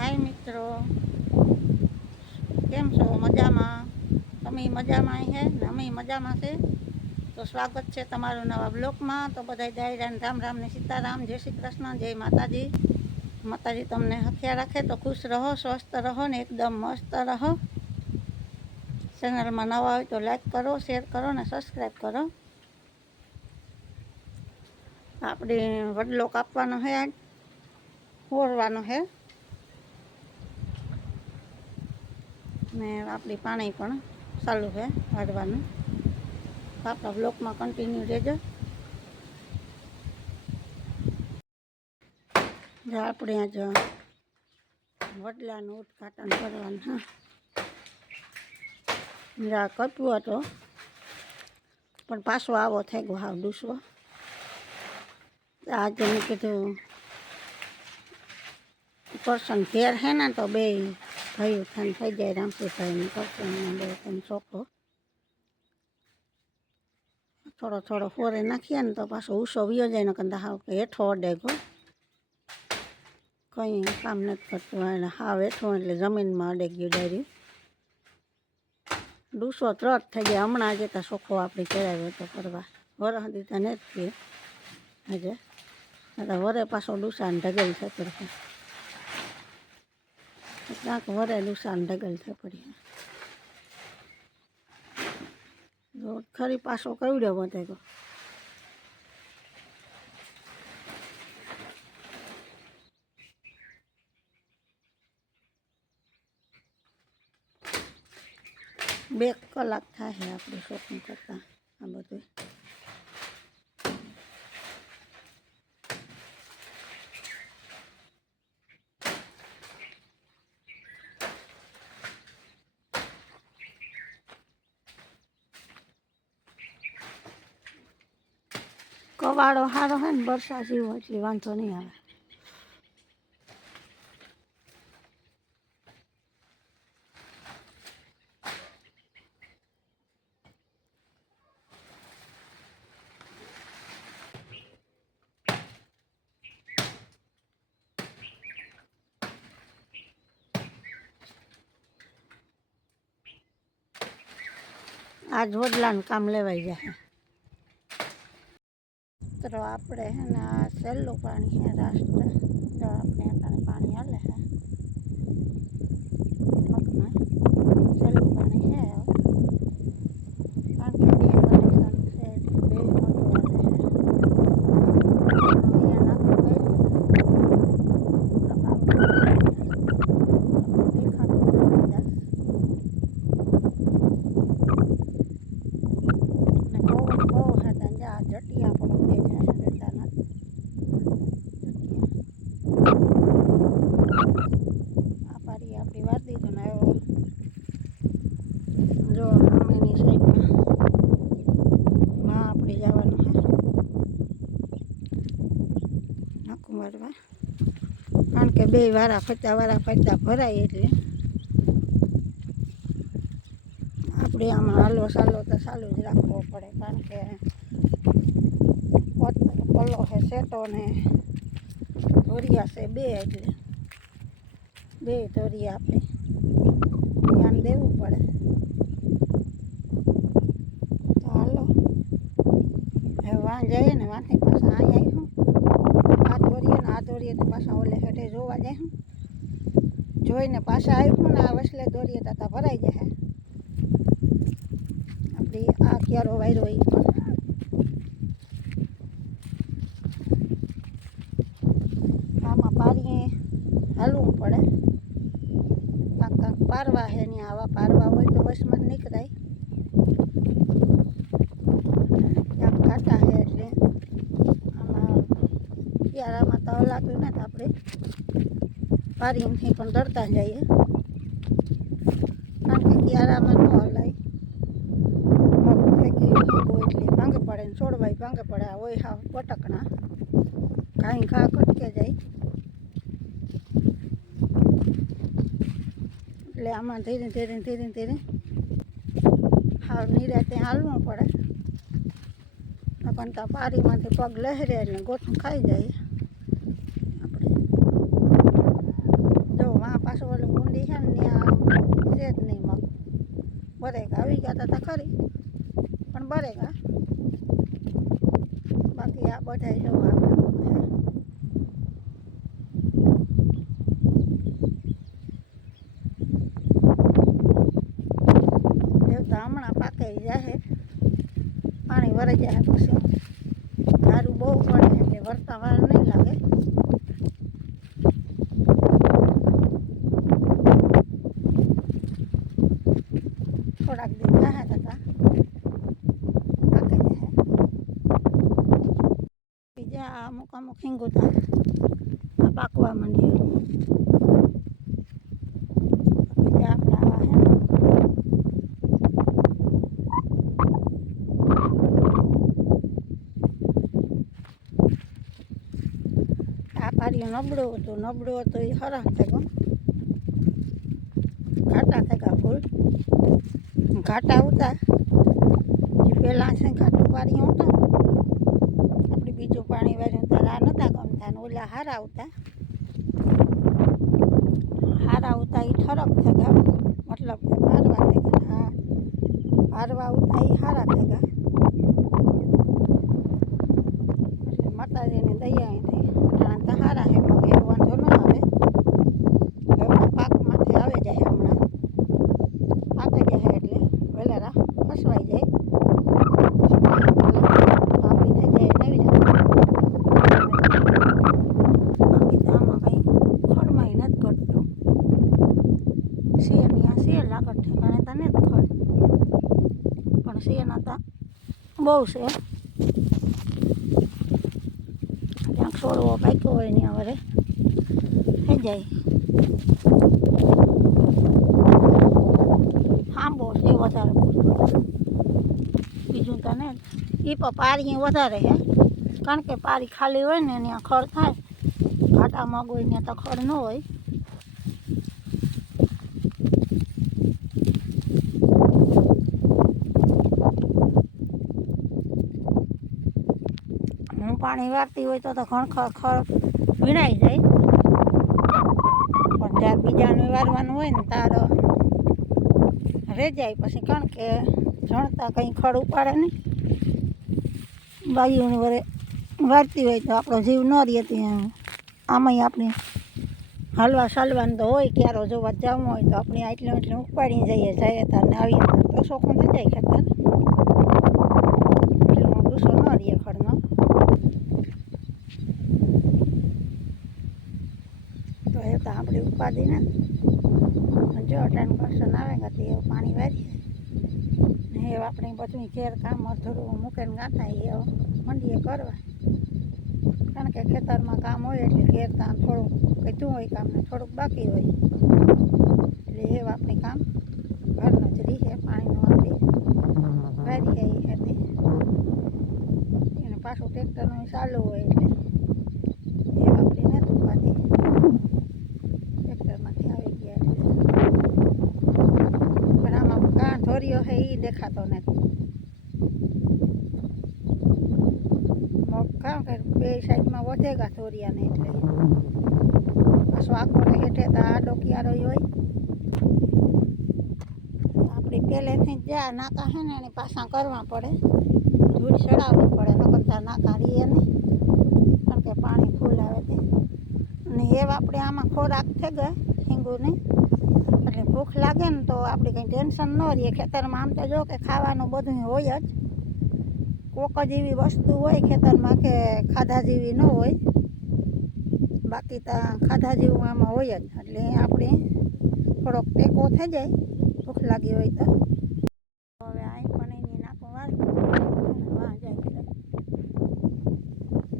હાય મિત્રો. કેમ છો? મજામાં? તમે મજામાં હે? ને અમે મજામાં છે. તો સ્વાગત છે તમારું નવા બ્લોકમાં. તો બધા દાયરાને રામ રામ ને સીતારામ. જય શ્રી કૃષ્ણ, જય માતાજી. માતાજી તમને હથિયાર રાખે તો ખુશ રહો, સ્વસ્થ રહો ને એકદમ મસ્ત રહો. ચેનલમાં નવા હોય તો લાઈક કરો શેર કરો ને સબસ્ક્રાઈબ કરો. આપણે વડલો કાપવાનો છે આજ. ફોરવાનો છે ને આપણી પાણી પણ ચાલુ છે વાઢવાનું. આપણા બ્લોકમાં કન્ટિન્યુ રહેજો. આપણે આજ વડલાનું ઉદઘાટન કરવાનું, હા. જા કટવો હતો, પણ પાછો આવો થઈ ગયો હાવ દુસવો આજે મેં કીધું પર્સન ઘેર હે ને તો બે ભાઈ થઈને થઈ જાય રામસિંહભાઈને પર્સન બે ત્રણ છોકરો થોડો થોડો ફોરે નાખીએ ને તો પાછો ઉસો વિયો જાય ને કંદા હાવ કે હેઠો અડે ગો કંઈ કામ નથી કરતું એને હાવ હેઠો એટલે જમીનમાં અડે ગયું ડાયરી. ડૂસો ત્રટ થઈ ગયા હમણાં આજે તો ચોખ્ખો આપણે કરાવ્યો હતો કરવા. વરસ દીધા નથી એટલે વરે પાછો ડૂસાને ઢગલ થઈ ક્યાંક વરે ડૂસાને ઢગલ થઈ પડી રોજ ખરી પાછો કવડ્યો બધે તો. બે કલાક થાય આપણે શોપિંગ કરતા આ બધું કવાડો સારો હોય ને, વરસાદ જેવો એટલે વાંધો નહીં આવે. આજ વડલાનું કામ લેવાઈ જાય. તો આપણે હે આ સહેલું પાણી હે રાષ્ટ્ર તો આપણે અત્યારે પાણી હાલે હે મગમાં સહેલું પાણી હે કારણ કે બે કનેક્શન છે એટલે બે મોટું હાલે હે અહીંયા નાખવું કર્યું દેખાતું નથી કદાચ ને બહુ બહુ હતા જા જટિયા પણ ઉડે જાય રહેતા નથી જટિયા આ પારી આપણી વાર દીધું ને આવ્યો જો સામેની સાઈડમાં માં આપણે જવાનું છે નાખું મારવા કારણ કે બે વારા ફરતા વારા ફરતા ભરાય એટલે. આપણે આમાં હાલો ચાલો તો ચાલુ જ રાખવો પડે, કારણ કે પલ્લો છે સેટો ને ધોરિયા છે બે એટલે. બે ધોરિયા આપણે ધ્યાન દેવું પડે. તો હાલો. વાં જઈએ ને વાંથી પાછા અહીં આવી હું આ દોરીએ ને આ દોરીએ તો પાછા ઓલે હેઠે જોવા જાય હું જોઈને પાછા આવ્યું ને આ વસલે દોરીએ તાતા ભરાઈ જાય આપણી આ ક્યારો વાયરો એ આમાં પારીએ હાલવું પડે. કાંક કાંક પારવા હે ને આવા પારવા હોય તો વસમાં નીકળાય. ક્યાંક કાંટા હે એટલે આમાં ક્યારામાં તો હલાતું ને તો આપણે પારીથી પણ ડરતા જઈએ કારણ કે ક્યારામાં ન હલાય પગ થઈ ગયું ઊંઘો એટલે ભાંગે પડે ને છોડવાય ભાંગે પડે આ હોય હા પટકણા કાંઈ ઘા કટકે જાય એટલે આમાં ધીરે ધીરે ધીરે ધીરે હાવ નિરાતે હાલવું પડે નકર તો પારીમાંથી પગ લહેરે એટલે ગોથું ખાઈ જાય આપણે જો વાં બરેગા. આવી ગયા હતા ખરી. પણ ભરેગા બાકી આ બધા જો આપણે હમણાં પાકે જાહે. પાણી વરાઈ જાય પછી ગારું બહુ પડે એટલે વરતા વાર નહીં લાગે થોડાક દિન જાહે તથા પાકે જાહે બીજા અમુક અમુક હિંગુતા આ પાકવા માંડ્યું. આ પાર્યું નબળું હતું નબળું હતું એ સરસ થયું ઘાટા થયા ફૂલ. ઘાટા ઉતા. જે પહેલાં છે ઘાટું પાર્યું હતું પાણી વાળું તારા નહોતા ગમતા ને ઓલા હારા આવતા હારા આવતા એ ઠરક થયા મતલબ કે ભારવા થયા હા. ભારવા આવતા એ હારા થયા એટલે માતાજીને દયા અહીંથી ટાણા તો હારા હે મગ એવો વાંધો ન આવે એવડા પાકમાંથી આવે જાય હમણાં પાકે જાય એટલે વેલારા ફસવાઈ જાય આપણી થઈ જાય નવી જાય બાકી તો આમાં કંઈ ખડમાઈ નથી ઘટતું શેરની આ શેર લાગત ઠેકાણે તો નથી ખડ પણ શેરના તો બહુ છે ક્યાંક છોડવો પાક્યો હોય ને હવે થઈ જાય. આંબો છે વધારે. બીજું તો ને એ પણ પારી વધારે હે. કારણ કે પારી ખાલી હોય ને ત્યાં ખડ થાય. ઘાટા મગ ત્યાં તો ખડ ન હોય હું પાણી વારતી હોય તો તો ઘણ ખડ વીણાઈ જાય. પણ જ્યારે બીજાનું વારવાનું હોય ને તારો રહે જાય. પછી કારણ કે જણતા કંઈ ખડ ઉપાડે નહીં. બાજુ વરે વારતી હોય તો આપણો જીવ ન રહે ત્યાં. આમાંય આપણે હલવા સલવાનું તો હોય, ક્યારો જોવા જવું હોય તો આપણે આટલું એટલું ઉપાડી જઈએ જઈએ તારને આવીએ તો શોખું થઈ જાય ખેતર એટલું ગુસ્સો ન રહે ખડનો તો એ તો આપણી ઉપાધિ ને. જો અટાણ પર્સન આવે ને તો એવું પાણી વારીએ ને એવું આપણે બધું ઘેર કામ અધૂરું મૂકીને ગાતા એવું મંડીએ કરવા. કારણ કે ખેતરમાં કામ હોય એટલે ઘેર કામ થોડુંક કીધું હોય કામ ને થોડુંક બાકી હોય. એટલે એવું આપણે કામ ઘરનું જ રહીએ, પાણીનું આપણે વારીએ એ એને પાછું ટ્રેક્ટરનું ચાલુ હોય એટલે એ આપણી નથી ઉપાધિ ટ્રેક્ટરમાંથી આવી ગયા એટલે પણ આમાં કાં ધોર્યો છે એ દેખાતો નથી. મોગ કે બે સાઈડમાં વધેગા ધોરિયાને એટલે. પાછો આખો હેઠે તો આડો ક્યારો હોય. આપણી પહેલેથી જ જ્યાં નાકા છે ને એની પાછા કરવા પડે. ધૂળ ચડાવવી પડે, નકર તાર નાકા રીએ નહીં. કારણ કે પાણી ફૂલ આવે તે. અને એવા આપણે આમાં ખોરાક થઈ ગયા, હિંગુને. એટલે ભૂખ લાગે ને તો આપણે કંઈ ટેન્શન ન રહીએ ખેતરમાં આમ તો જો કે ખાવાનું બધું હોય જ. કોક જ એવી વસ્તુ હોય ખેતરમાં કે ખાધા જેવી ન હોય. બાકી તો ખાધા જેવું આમાં હોય જ. એટલે આપણે થોડોક ટેકો થઈ જાય. ભૂખ લાગી હોય તો હવે આ પણ એની નાખું વાર વાહ જાય એટલે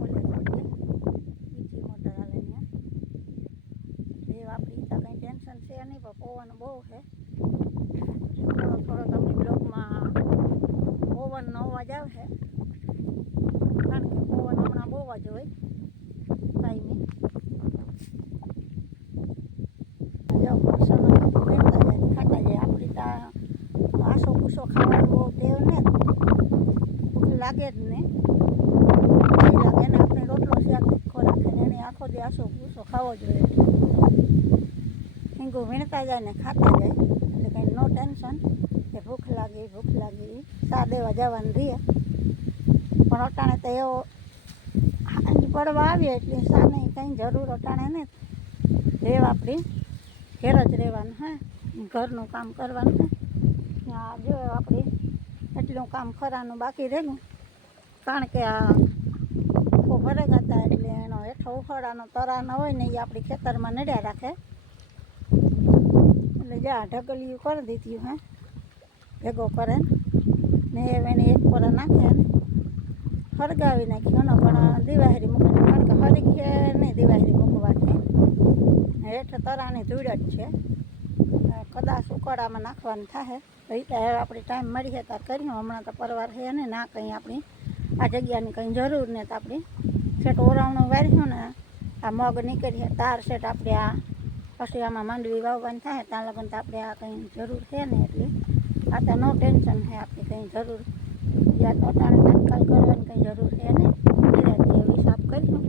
ઓલે જોડીએ બીજી મોટર હાલે ત્યાં એ આપણી તો કંઈ ટેન્શન છે નહીં પણ પવન બહુ છે થોડો થોડો તમને બ્લોકમાં પવનનો અવાજ આવશે કારણ કે પવન હમણાં બહુ જ હોય ટાઈમે જો પક્ષીનો બેઠતા જાય ખાતા જાય આપણી ત્યાં આસો કુસો ખાવાનું બહુ ટેવ ને ભૂખ લાગે જ ને નહીં લાગે ને આપણે રોટલો શાક ખોરાક ખાઈને એને આખો દી આસો કુસો ખાવો જોઈએ ને ખાતા જાય. એટલે કંઈ નો ટેન્શન કે ભૂખ લાગી ભૂખ લાગી. સા દેવા જવાનું રહીએ પણ અટાણે તો એવો હાંજ પડવા આવીએ એટલે નહીં કંઈ જરૂર અટાણે નહીં રહેવા આપણી. ઘેર જ રહેવાનું, હે. ઘરનું કામ કરવાનું, હા. જો આપણી એટલું કામ ખરાનું બાકી રહેલું કારણ કે આ આખો ભરે હતા એટલે એનો હેઠો ઉખડાનો તરાનો હોય ને એ આપણી ખેતરમાં નડ્યા રાખે. એટલે જા, ઢગલીયું કરી દીધી હે. ભેગો કરે ને. એને એક પર નાખે ને. હરગાવી નાખી. એનો પણ દિવાહરી મૂકવાની, કારણ કે હરખે નહીં દિવાહરી મૂકવાની. હેઠ તરાની ધૂળ જ છે. કદાચ ઉકળામાં નાખવાનું થાય તો એ તો હવે આપણે ટાઈમ મળી છે ત્યારે કર્યું. હમણાં તો પરવાર છે ને, ના કંઈ આપણી. આ જગ્યાની કંઈ જરૂર નહીં તો આપણી. સેટ ઓરાવણું વાર્યું ને, આ મગ નીકળીએ તાર સેટ આપણે આ પછી આમાં માંડવી વાવવાની થાય, ત્યાં લગન તો આપણે આ કંઈ જરૂર છે ને એટલી આ તો નો ટેન્શન છે આપણી કંઈ જરૂર. યા તો અટાણે તાત્કાલ કરવાની કંઈ જરૂર છે ને નિરાંતે એવો હિસાબ કરીશું.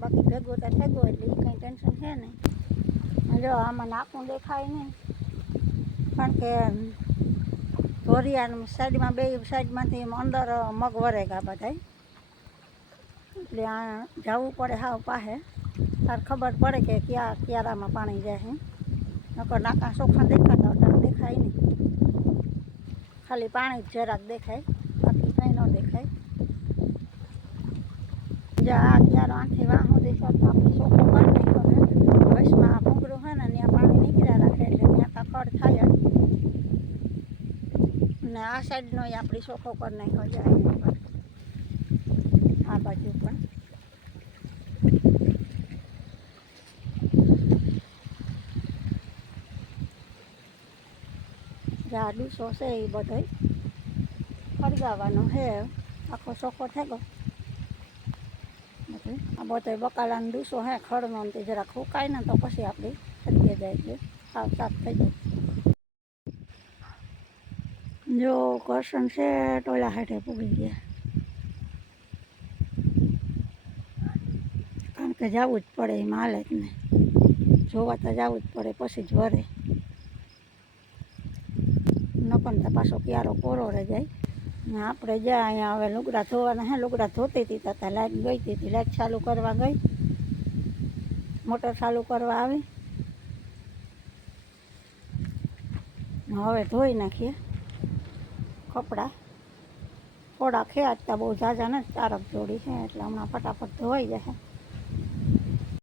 બાકી ભેગું તો થેગું એટલે એ કંઈ ટેન્શન છે નહીં. જો આમાં નાકું દેખાય નહીં, કારણ કે ધોરિયાની સાઈડમાં બે સાઈડમાંથી એમ અંદર મગ વરેગા બધાય. એટલે આ જવું પડે હાવ પાસે તાર ખબર પડે કે ક્યાં, ક્યારામાં પાણી જાય છે નકર નાકા ચોખ્ખા દેખાતા અટાણે દેખાય નહીં. ખાલી પાણી જ જરાક દેખાય, બાકી કંઈ ન દેખાય. જો, આ ક્યારો આથી વાહ સુધી તો આપણે ચોખ્ખો કરી નાખ્યો ને વચમાં ભૂંગળું હોય ને, ત્યાં પાણી નીકળ્યા રાખે, એટલે ત્યાં કાકડ થાય જ. ને આ સાઈડનો ય આપણી ચોખ્ખો કરી નાખ્યો જાય. એની પર આ બાજુ પણ. જાડુ સોસે એ બધો ખળગાવાનો હે, આખો ચોખ્ખો ગયો આ બધો બકાલાનો ડૂસો હે, ખડનો તે જરાક સુકાય ને તો પછી આપણે ખરીદીએ જાય એટલે સાફ સાફ થઈ જાય. જો કરશન છે, ટોલા હેઠે પૂગી ગયા. કારણ કે જવું જ પડે એમાં હાલે જ ને. જોવા તો જવું જ પડે, પછી જ વરે. નકન પાછો ક્યારો કોરો રહી જાય. ને આપણે જ્યાં અહીંયા હવે લુગડા ધોવાના હે, લુગડા ધોતી હતી ત્યાં લાઇટ ગઈ હતી લાઇટ ચાલુ કરવા ગઈ. મોટર ચાલુ કરવા આવી. હવે ધોઈ નાખીએ કપડાં. થોડા ખેંચતા બહુ ઝાઝા નથી, ચારક જોડી છે, એટલે હમણાં ફટાફટ ધોવાઈ જશે.